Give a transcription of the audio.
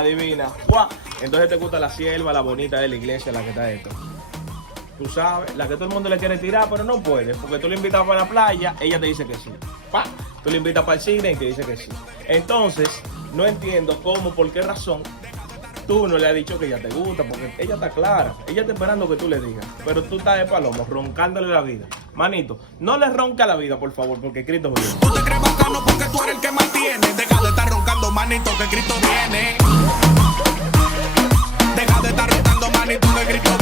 adivina. ¡Guau! Entonces te gusta la sierva, la bonita de la iglesia, la que está esto. Tú sabes, la que todo el mundo le quiere tirar, pero no puede. Porque tú le invitas para la playa, ella te dice que sí. ¡Pah! Tú le invitas para el cine y te dice que sí. Entonces, no entiendo cómo, por qué razón tú no le has dicho que ella te gusta, porque ella está clara. Ella está esperando que tú le digas. Pero tú estás de palomo, roncándole la vida. Manito, no le ronca la vida, por favor, porque Cristo viene. Tú te crees bacano porque tú eres el que mantiene. Deja de estar roncando, manito, que Cristo viene. Deja de estar roncando, manito, que Cristo viene.